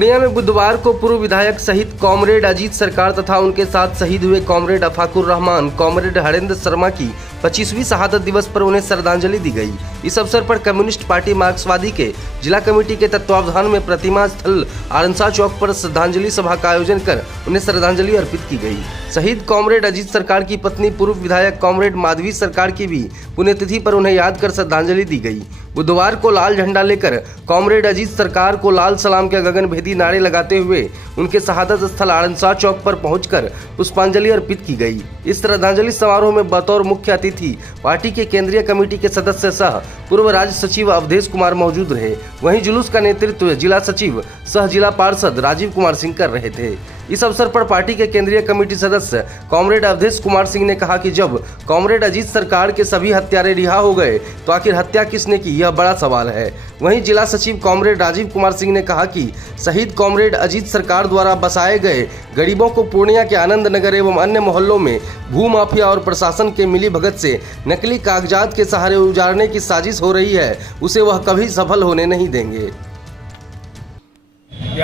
पूर्णिया में बुधवार को पूर्व विधायक सहित कॉमरेड अजीत सरकार तथा उनके साथ शहीद हुए कॉमरेड अफाकुर रहमान, कॉमरेड हरेंद्र शर्मा की 25वीं शहादत दिवस पर उन्हें श्रद्धांजलि दी गई। इस अवसर पर कम्युनिस्ट पार्टी मार्क्सवादी के जिला कमेटी के तत्वावधान में प्रतिमा स्थल आरंसा चौक पर श्रद्धांजलि सभा का आयोजन कर उन्हें श्रद्धांजलि अर्पित की गई। शहीद कॉमरेड अजीत सरकार की पत्नी पूर्व विधायक कॉमरेड माधवी सरकार की भी पुण्यतिथि पर उन्हें याद कर श्रद्धांजलि दी गई। बुधवार को लाल झंडा लेकर कॉमरेड अजीत सरकार को लाल सलाम के गगनभेदी नारे लगाते हुए उनके शहादत स्थल आरंसा चौक पर पहुंचकर पुष्पांजलि अर्पित की गई। इस श्रद्धांजलि समारोह में बतौर मुख्य अतिथि पार्टी के केंद्रीय कमेटी के सदस्य सह पूर्व राज्य सचिव अवधेश कुमार मौजूद रहे। वहीं जुलूस का नेतृत्व जिला सचिव सह जिला पार्षद राजीव कुमार सिंह कर रहे थे। इस अवसर पर पार्टी के केंद्रीय कमेटी सदस्य कॉमरेड अवधेश कुमार सिंह ने कहा कि जब कॉमरेड अजीत सरकार के सभी हत्यारे रिहा हो गए तो आखिर हत्या किसने की, यह बड़ा सवाल है। वहीं जिला सचिव कॉमरेड राजीव कुमार सिंह ने कहा कि शहीद कॉमरेड अजीत सरकार द्वारा बसाए गए गरीबों को पूर्णिया के आनंद नगर एवं अन्य मोहल्लों में भू माफिया और प्रशासन के मिली भगत से नकली कागजात के सहारे उजाड़ने की साजिश हो रही है, उसे वह कभी सफल होने नहीं देंगे।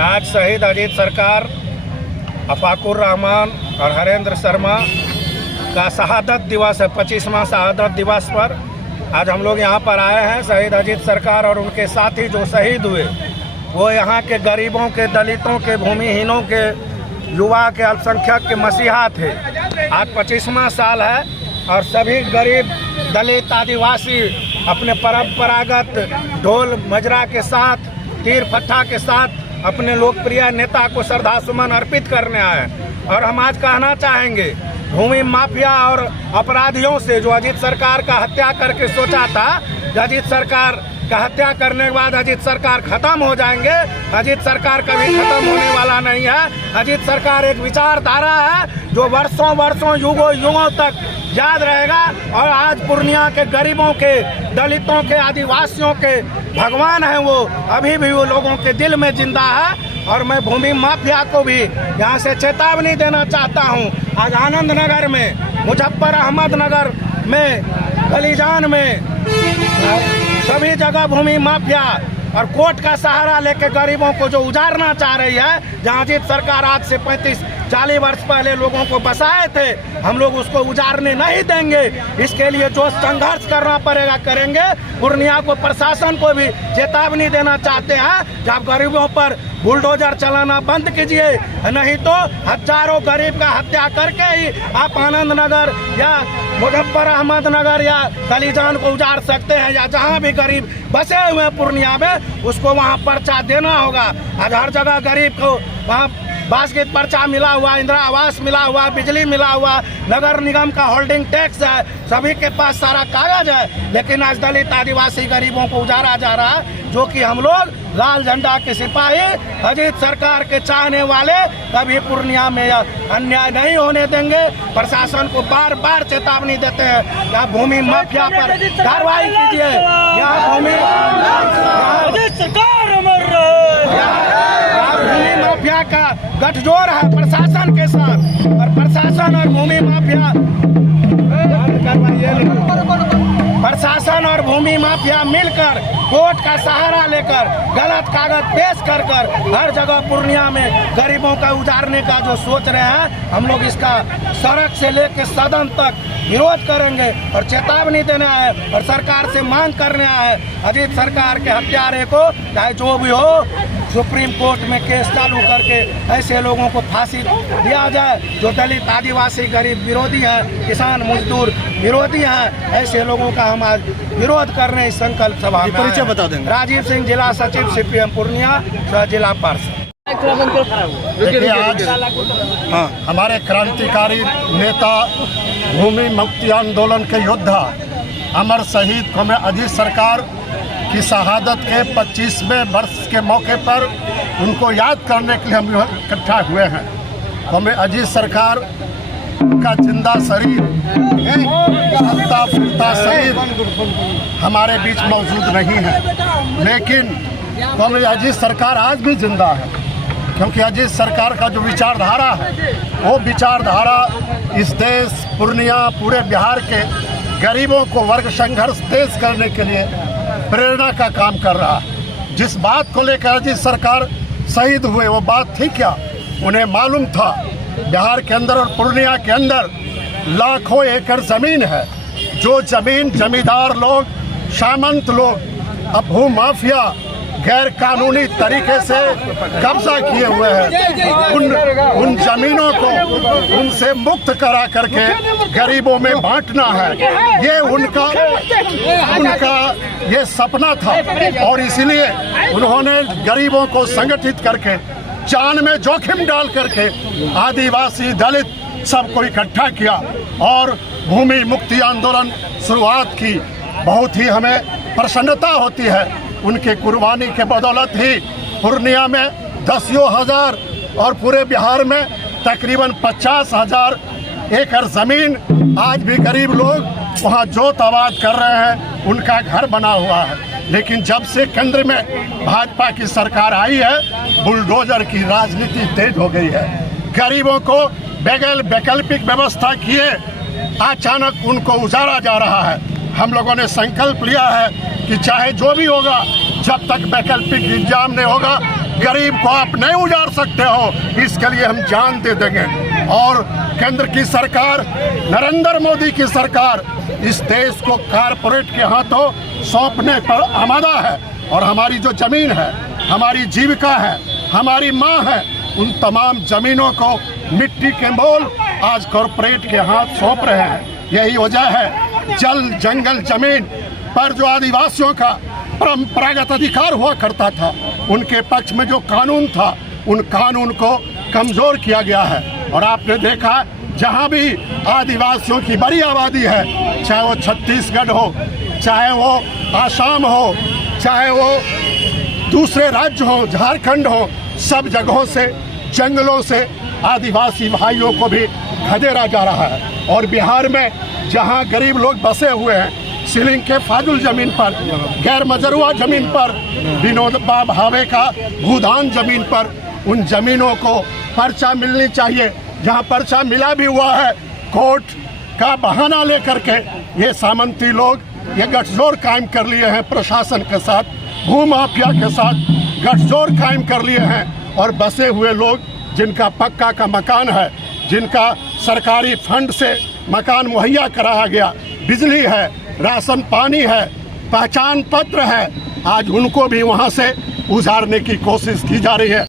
आज शहीद अजीत सरकार, अफाकुर रहमान और हरेंद्र शर्मा का शहादत दिवस है। 25वां शहादत दिवस पर आज हम लोग यहाँ पर आए हैं। शहीद अजीत सरकार और उनके साथी जो शहीद हुए वो यहाँ के गरीबों के, दलितों के, भूमिहीनों के, युवा के, अल्पसंख्यक के मसीहा थे। आज 25वां साल है और सभी गरीब, दलित, आदिवासी अपने परंपरागत ढोल मजरा के साथ, तीर फट्टा के साथ अपने लोकप्रिय नेता को श्रद्धासुमन अर्पित करने आए। और हम आज कहना चाहेंगे भूमि माफिया और अपराधियों से, जो अजीत सरकार का हत्या करके सोचा था कि अजीत सरकार का हत्या करने के बाद अजीत सरकार खत्म हो जाएंगे, अजीत सरकार कभी खत्म होने वाला नहीं है। अजीत सरकार एक विचारधारा है जो वर्षों वर्षों, युगों युगों तक याद रहेगा। और आज पूर्णिया के गरीबों के, दलितों के, आदिवासियों के भगवान हैं वो, अभी भी वो लोगों के दिल में जिंदा है। और मैं भूमि माफिया को भी यहाँ से चेतावनी देना चाहता हूँ। आज आनंद नगर में, मुजफ्फर अहमद नगर में, खलीजान में, सभी जगह भूमि माफिया और कोर्ट का सहारा लेकर गरीबों को जो उजाड़ना चाह रही है, जहाँ अजीत सरकार आज से 35-40 वर्ष पहले लोगों को बसाए थे, हम लोग उसको उजाड़ने नहीं देंगे। इसके लिए जो संघर्ष करना पड़ेगा करेंगे। पूर्णिया को, प्रशासन को भी चेतावनी देना चाहते हैं कि आप गरीबों पर बुलडोजर चलाना बंद कीजिए, नहीं तो हजारों गरीब का हत्या करके ही आप आनंद नगर या मुजफ्फर अहमद नगर या खलीजान को उजाड़ सकते हैं। या जहां भी गरीब बसे हुए हैं पूर्णिया में, उसको वहां पर्चा देना होगा। आज हर जगह गरीब को वहां बास्केट पर्चा मिला हुआ, इंदिरा आवास मिला हुआ, बिजली मिला हुआ, नगर निगम का होल्डिंग टैक्स है, सभी के पास सारा कागज है। लेकिन आज दलित, आदिवासी गरीबों को उजाड़ा जा रहा है, जो कि हम लोग लाल झंडा के सिपाही, अजीत सरकार के चाहने वाले कभी पूर्णिया में अन्याय नहीं होने देंगे। प्रशासन को बार बार चेतावनी देते हैं, यहाँ भूमि माफिया पर कार्रवाई कीजिए। यहाँ भूमि माफिया का गठजोड़ है प्रशासन के साथ, और प्रशासन और भूमि माफिया मिलकर कोर्ट का सहारा लेकर गलत कागज पेश कर हर जगह पूर्णिया में गरीबों का उजाड़ने का जो सोच रहे हैं, हम लोग इसका सड़क से लेकर सदन तक विरोध करेंगे और चेतावनी देने आए और सरकार से मांग करने आए। अजीत सरकार के हत्यारे को चाहे जो भी हो, सुप्रीम कोर्ट में केस चालू करके ऐसे लोगों को फांसी दिया जाए जो दलित, आदिवासी, गरीब विरोधी हैं, किसान मजदूर विरोधी हैं। ऐसे लोगों का हम आज विरोध कर रहे हैं। इस संकल्प सभा में परिचय बता देंगे। राजीव सिंह, जिला सचिव, CPM पूर्णिया, सह जिला पार्षद। देखिए आज हमारे क्रांतिकारी नेता, भूमि मुक्ति आंदोलन के योद्धा, अमर शहीद कॉमरेड अजीत सरकार की शहादत के 25वें वर्ष के मौके पर उनको याद करने के लिए हम इकट्ठा हुए हैं। कॉमरेड अजीत सरकार का जिंदा शरीर, चलता फिरता शरीर हमारे बीच मौजूद नहीं है, लेकिन कॉमरेड अजीत सरकार आज भी जिंदा है, क्योंकि अजीत सरकार का जो विचारधारा है, वो विचारधारा इस देश, पूर्णिया, पूरे बिहार के गरीबों को वर्ग संघर्ष तेज करने के लिए प्रेरणा का काम कर रहा है। जिस बात को लेकर अजीत सरकार शहीद हुए वो बात थी क्या? उन्हें मालूम था बिहार के अंदर और पूर्णिया के अंदर लाखों एकड़ ज़मीन है, जो ज़मीन जमींदार लोग, सामंत लोग, अब भू माफिया गैर कानूनी तरीके से कब्जा किए हुए हैं। उन जमीनों को उनसे मुक्त करा करके गरीबों में बांटना है, ये उनका ये सपना था। और इसलिए उन्होंने गरीबों को संगठित करके, जान में जोखिम डाल करके आदिवासी, दलित सबको इकट्ठा किया और भूमि मुक्ति आंदोलन शुरुआत की। बहुत ही हमें प्रसन्नता होती है, उनके कुर्बानी के बदौलत ही पूर्णिया में 10,000 और पूरे बिहार में तकरीबन 50,000 एकड़ ज़मीन आज भी गरीब लोग वहाँ जोत आबाद कर रहे हैं, उनका घर बना हुआ है। लेकिन जब से केंद्र में भाजपा की सरकार आई है, बुलडोजर की राजनीति तेज हो गई है। गरीबों को बगैर वैकल्पिक व्यवस्था किए अचानक उनको उजाड़ा जा रहा है। हम लोगों ने संकल्प लिया है कि चाहे जो भी होगा, जब तक वैकल्पिक इंतजाम नहीं होगा, गरीब को आप नहीं उजाड़ सकते हो, इसके लिए हम जान दे देंगे। और केंद्र की सरकार, नरेंद्र मोदी की सरकार इस देश को कारपोरेट के हाथों सौंपने पर आमादा है। और हमारी जो जमीन है, हमारी जीविका है, हमारी माँ है, उन तमाम जमीनों को मिट्टी के मोल आज कॉरपोरेट के हाथ सौंप रहे हैं। यही वजह है जल जंगल जमीन पर जो आदिवासियों का परंपरागत अधिकार हुआ करता था, उनके पक्ष में जो कानून था, उन कानून को कमज़ोर किया गया है। और आपने देखा जहाँ भी आदिवासियों की बड़ी आबादी है, चाहे वो छत्तीसगढ़ हो, चाहे वो आसाम हो, चाहे वो दूसरे राज्य हो, झारखंड हो, सब जगहों से, जंगलों से आदिवासी भाइयों को भी खदेड़ा जा रहा है। और बिहार में जहाँ गरीब लोग बसे हुए हैं, सीलिंग के फाजुल जमीन पर, गैर मजरूआ जमीन पर, विनोबा भावे का भूदान जमीन पर, उन जमीनों को पर्चा मिलनी चाहिए। जहाँ पर्चा मिला भी हुआ है, कोर्ट का बहाना लेकर के ये सामंती लोग ये गठजोड़ कायम कर लिए हैं, प्रशासन के साथ, भूमाफिया के साथ गठजोड़ कायम कर लिए हैं। और बसे हुए लोग जिनका पक्का का मकान है, जिनका सरकारी फंड से मकान मुहैया कराया गया, बिजली है, राशन पानी है, पहचान पत्र है, आज उनको भी वहाँ से उजाड़ने की कोशिश की जा रही है।